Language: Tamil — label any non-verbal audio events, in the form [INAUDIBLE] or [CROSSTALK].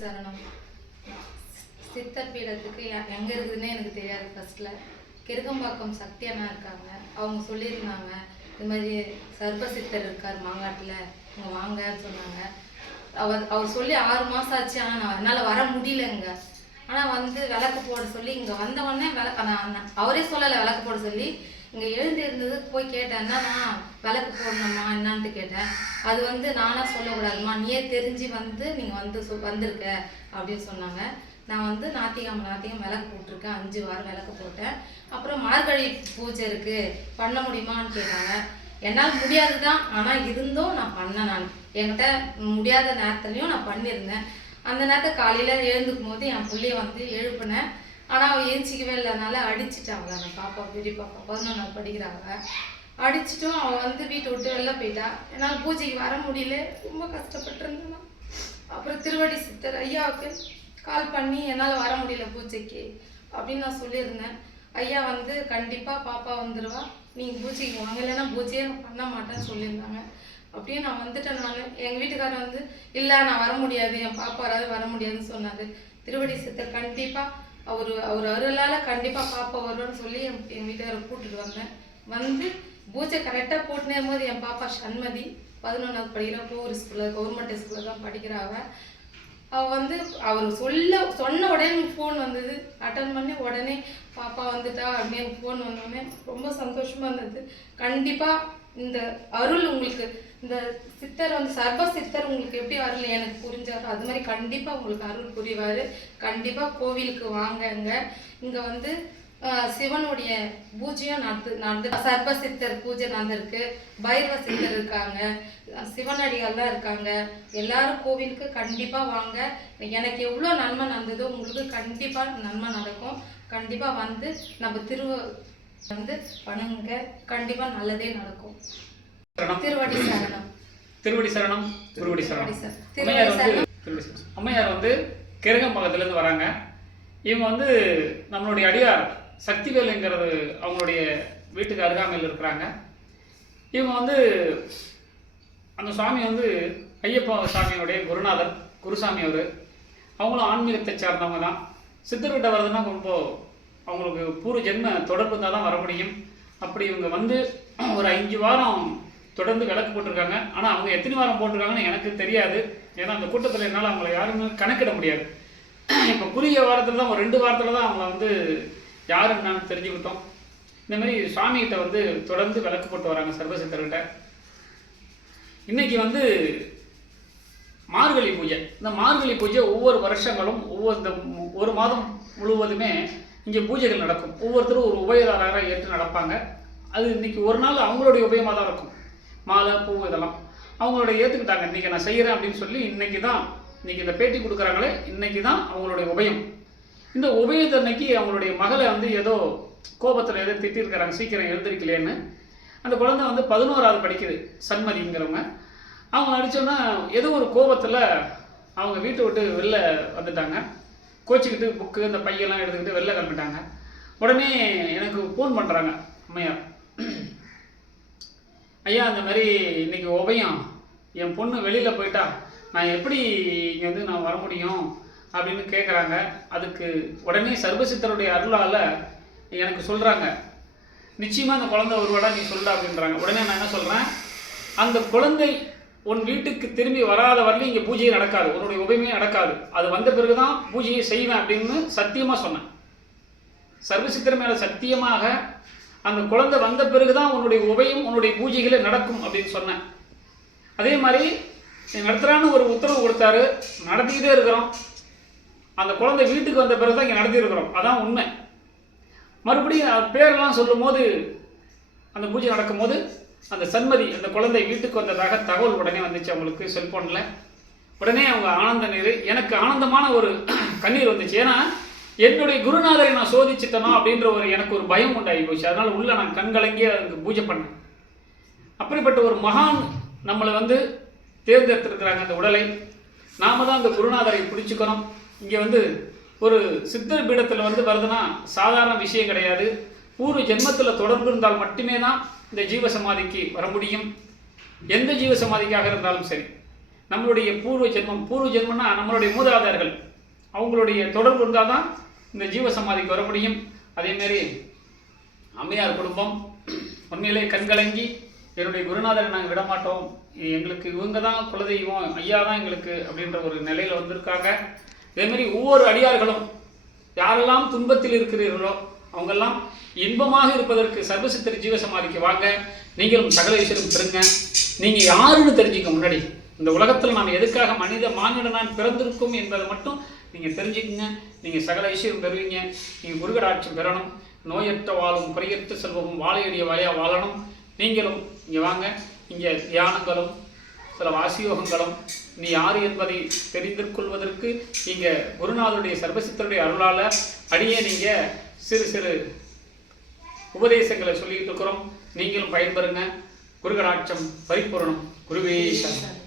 சரணம். சித்தர் பீடத்துக்கு எங்கே எங்க இருக்குதுன்னே எனக்கு தெரியாது ஃபர்ஸ்ட்ல கிருகம்பாக்கம் சக்தி அண்ணா இருக்காங்க. அவங்க சொல்லியிருந்தாங்க இது மாதிரி சர்ப சித்தர் இருக்கார் மாங்காட்டில். இங்க வாங்கன்னு சொன்னாங்க. அவர் அவர் சொல்லி ஆறு மாசம் ஆச்சு ஆனா நான் என்னால வர முடியலங்க ஆனா வந்து விளக்கு போட சொல்லி இங்க வந்த உடனே விளக்கு நான் அவரே சொல்லலை விளக்கு போட சொல்லி இங்கே எழுந்து இருந்தது போய் கேட்டேன் என்னண்ணா விளக்கு போடணுமா என்னான்ட்டு கேட்டேன். அது வந்து நானாக சொல்லக்கூடாதும்மா நீயே தெரிஞ்சு வந்து நீங்கள் வந்து சொ- வந்திருக்க அப்படின்னு சொன்னாங்க. நான் வந்து நாத்திகம் நாத்திகம் விளக்கு போட்டிருக்கேன் அஞ்சு வாரம் விளக்கு போட்டேன். அப்புறம் மார்கழி பூஜை இருக்குது பண்ண முடியுமான்னு கேட்டாங்க. என்னால் முடியாது தான் ஆனால் இருந்தும் நான் பண்ணேன் நான். என்கிட்ட முடியாத நேரத்துலையும் நான் பண்ணியிருந்தேன். அந்த நேரத்தை காலையில் எழுந்துக்கும் போது என் பிள்ளைய வந்து எழுப்பினேன். ஆனால் அவள் ஏஞ்சிக்கவே இல்லைனால அடிச்சிட்டாங்க அந்த பாப்பா பெரிய பாப்பா. பதினொன்றாவது படிக்கிறாங்க. அடிச்சிட்டும் அவள் வந்து வீட்டை விட்டு வெளில போயிட்டா. என்னால் பூஜைக்கு வர முடியல. ரொம்ப கஷ்டப்பட்டிருந்தேன். அப்புறம் திருவடி சித்தர் ஐயாவுக்கு கால் பண்ணி என்னால் வர முடியல பூஜைக்கு அப்படின்னு நான் சொல்லியிருந்தேன். ஐயா வந்து கண்டிப்பாக பாப்பா வந்துடுவா நீங்கள் பூஜைக்கு வாங்க. இல்லைன்னா பூஜையே நான் பண்ண மாட்டேன்னு சொல்லியிருந்தாங்க. அப்படியே நான் வந்துட்டேன் நான். எங்கள் வீட்டுக்காரர் வந்து இல்லை நான் வர முடியாது. என் பாப்பா வராது வர முடியாதுன்னு சொன்னார். திருவடி சித்தர் கண்டிப்பாக அவர் அவர் அருளால் கண்டிப்பாக பாப்பா வரும்னு சொல்லி என் என் வீட்டுக்காரர் கூட்டிட்டு வந்தேன். வந்து பூஜை கரெக்டாக போட்டுனே போது என் பாப்பா சண்மதி பதினொன்றாவது படிக்கிற கோவர் ஸ்கூலில் கவர்மெண்ட் ஸ்கூலில் தான் படிக்கிறா அவ. அவள் வந்து அவர் சொல்ல சொன்ன உடனே எனக்கு ஃபோன் வந்தது. அட்டன் பண்ணி உடனே பாப்பா வந்துட்டா அப்படின்னு ஃபோன் வந்தோடனே ரொம்ப சந்தோஷமாக இருந்தது. கண்டிப்பாக இந்த அருள் உங்களுக்கு இந்த சித்தர் வந்து சர்வ சித்தர் உங்களுக்கு எப்படி வரல எனக்கு புரிஞ்சாரோ அது மாதிரி கண்டிப்பாக உங்களுக்கு அருள் புரிவார். கண்டிப்பாக கோவிலுக்கு வாங்கங்க. இங்கே வந்து சிவனுடைய பூஜையும் நடந்து நடந்து சர்வ சித்தர் பூஜை நடந்திருக்கு. பைரவ சித்தர் இருக்காங்க. சிவனடிகள்லாம் இருக்காங்க. எல்லாரும் கோவிலுக்கு கண்டிப்பாக வாங்க. எனக்கு எவ்வளோ நன்மை நடந்ததோ உங்களுக்கு கண்டிப்பாக நன்மை நடக்கும். கண்டிப்பாக வந்து நம்ம திருவ வந்து வணங்குங்க. கண்டிப்பாக நல்லதே நடக்கும். திருவடி சரணம். திருவடி சரணம் திருவடி. அம்மையார் வந்து திருவடி சரணம். அம்மையார் வந்து கிரகம்பகத்துலேருந்து வராங்க. இவங்க வந்து நம்மளுடைய அடியார் சக்திவேலுங்கிறது அவங்களுடைய வீட்டுக்கு அருகாமையில் இருக்கிறாங்க. இவங்க வந்து அந்த சுவாமி வந்து ஐயப்பா சாமியோடைய குருநாதர் குருசாமி அவர். அவங்களும் ஆன்மீகத்தை சார்ந்தவங்க தான். சித்தர்கிட்ட வர்றதுன்னா ரொம்ப அவங்களுக்கு பூர்வ ஜென்ம தொடர்பு இருந்தால் தான் வர முடியும். அப்படி இவங்க வந்து ஒரு அஞ்சு வாரம் தொடர்ந்து விளக்கு போட்டிருக்காங்க. ஆனால் அவங்க எத்தனை வாரம் போட்டிருக்காங்கன்னு எனக்கு தெரியாது. ஏன்னா அந்த கூட்டத்தில் என்னால் அவங்கள யாருமே கணக்கிட முடியாது. இப்போ குறுகிய வாரத்தில் தான் ஒரு ரெண்டு வாரத்தில் தான் அவங்கள வந்து யார் என்னன்னு தெரிஞ்சுக்கிட்டோம் இந்த மாதிரி சுவாமிகிட்ட வந்து தொடர்ந்து விளக்கு போட்டு வராங்க சர்வசித்தர்கிட்ட. இன்னைக்கு வந்து மார்கழி பூஜை. இந்த மார்கழி பூஜை ஒவ்வொரு வருஷங்களும் ஒவ்வொரு இந்த ஒரு மாதம் முழுவதுமே இங்கே பூஜைகள் நடக்கும். ஒவ்வொருத்தரும் ஒரு உபயதாரராக ஏற்று நடப்பாங்க. அது இன்னைக்கு ஒரு நாள் அவங்களுடைய உபயமாக தான் இருக்கும். மாலை பூ இதெல்லாம். அவங்களோட ஏற்றுக்கிட்டாங்க இன்றைக்கி நான் செய்கிறேன் அப்படின்னு சொல்லி இன்னைக்கு தான் இன்றைக்கி இந்த பேட்டி கொடுக்குறாங்களே இன்னைக்கு தான் அவங்களுடைய உபயம். இந்த உபயத்தன்னைக்கு அவங்களுடைய மகளை வந்து ஏதோ கோபத்தில் ஏதோ திட்டிருக்கிறாங்க. சீக்கிரம் எழுந்திருக்கலையேன்னு. அந்த குழந்தை வந்து பதினோராவது படிக்குது சண்மதிங்கிறவங்க. அவங்க அடிச்சோன்னா ஏதோ ஒரு கோபத்தில் அவங்க வீட்டை விட்டு வெளில வந்துட்டாங்க. கோச்சிக்கிட்டு புக்கு இந்த பையெல்லாம் எடுத்துக்கிட்டு வெளில கிளம்பிட்டாங்க. உடனே எனக்கு ஃபோன் பண்ணுறாங்க அம்மையார். ஐயா அந்த மாதிரி இன்னைக்கு உபயம் என் பொண்ணு வெளியில் போயிட்டா நான் எப்படி இங்கே வந்து நான் வர முடியும் அப்படின்னு கேட்குறாங்க அதுக்கு உடனே சர்வசித்தருடைய அருளால் எனக்கு சொல்கிறாங்க நிச்சயமாக அந்த குழந்தை ஒருவாடா நீ சொல்ல அப்படின்றாங்க. உடனே நான் என்ன சொல்கிறேன் அந்த குழந்தை உன் வீட்டுக்கு திரும்பி வராத வரலையும் இங்கே பூஜையே நடக்காது. உன்னுடைய உபயமே நடக்காது. அது வந்த பிறகு தான் பூஜையை செய்வேன் அப்படின்னு சத்தியமாக சொன்னேன். சர்வசித்திர மேலே சத்தியமாக அந்த குழந்தை வந்த பிறகுதான் உன்னுடைய உபயம் உன்னுடைய பூஜைகளே நடக்கும் அப்படின்னு சொன்னேன். அதே மாதிரி நீ நடத்துறான்னு ஒரு உத்தரவு கொடுத்தாரு. நடத்திக்கிட்டே இருக்கிறோம். அந்த குழந்தை வீட்டுக்கு வந்த பிறகு தான் இங்கே நடத்தியிருக்கிறோம். அதான் உண்மை. மறுபடியும் பேரெல்லாம் சொல்லும் சொல்லும்போது அந்த பூஜை நடக்கும்போது அந்த சன்மதி அந்த குழந்தை வீட்டுக்கு வந்ததாக தகவல் உடனே வந்துச்சு அவங்களுக்கு செல்ஃபோனில் உடனே அவங்க ஆனந்த நீர் எனக்கு ஆனந்தமான ஒரு [CLEARS THROAT] கண்ணீர் வந்துச்சு. ஏன்னா என்னுடைய குருநாதரை நான் சோதிச்சிட்டனோ அப்படின்ற ஒரு எனக்கு ஒரு பயம் உண்டாகி போச்சு. அதனால் உள்ள நான் கண்கலங்கி அதுக்கு பூஜை பண்ணேன். அப்படிப்பட்ட ஒரு மகான் நம்மளை வந்து தேர்ந்தெடுத்திருக்கிறாங்க அந்த உடலை. நாம தான் அந்த குருநாதரை பிடிச்சிக்கணும். இங்கே வந்து ஒரு சித்தர் பீடத்தில் வந்து வருதுன்னா சாதாரண விஷயம் கிடையாது. பூர்வ ஜென்மத்தில் தொடர்பு இருந்தால் மட்டுமே தான் இந்த ஜீவ சமாதிக்கு வர முடியும். எந்த ஜீவ சமாதிக்காக இருந்தாலும் சரி. நம்மளுடைய பூர்வ ஜென்மம் பூர்வ ஜென்மம்னா நம்மளுடைய மூதாதார்கள் அவங்களுடைய தொடர்பு இருந்தால் தான் இந்த ஜீவசமாதிக்கு வர முடியும். அதேமாரி அம்மையார் குடும்பம் உண்மையிலே கண்கலங்கி என்னுடைய குருநாதரை நாங்கள் விட மாட்டோம் எங்களுக்கு இவங்க தான் குலதெய்வம் ஐயா தான் எங்களுக்கு அப்படின்ற ஒரு நிலையில் வந்திருக்காங்க. அதேமாரி ஒவ்வொரு அடியார்களும் யாரெல்லாம் துன்பத்தில் இருக்கிறீர்களோ அவங்கெல்லாம் இன்பமாக இருப்பதற்கு சர்வசித்திர ஜீவசமாதிக்கு வாங்க. நீங்களும் சகல ஈஸ்வரம் பெறுங்க. நீங்கள் யாருன்னு தெரிஞ்சுக்க முன்னாடி இந்த உலகத்தில் நாம் எதுக்காக மனித மானிடனான் பிறந்திருக்கும் என்பதை மட்டும் நீங்கள் தெரிஞ்சுக்கங்க நீங்கள் சகல விஷயம் பெறுவீங்க. நீங்கள் குருகடாட்சம் பெறணும். நோயற்ற வாழும் குறையற்ற செல்வமும் வாழையுடைய வழியாக வாழணும். நீங்களும் இங்கே வாங்க. இங்கே தியானங்களும் சில வாசியோகங்களும் நீ யார் என்பதை தெரிந்து கொள்வதற்கு இங்கே குருநாதருடைய சர்வசித்தருடைய அருளால் அடியே நீங்கள் சிறு சிறு உபதேசங்களை சொல்லிக்கிட்டு இருக்கிறோம். நீங்களும் பயன்பெறுங்க. குருகடாட்சம் பரிபூரணம். குருவே சரணம்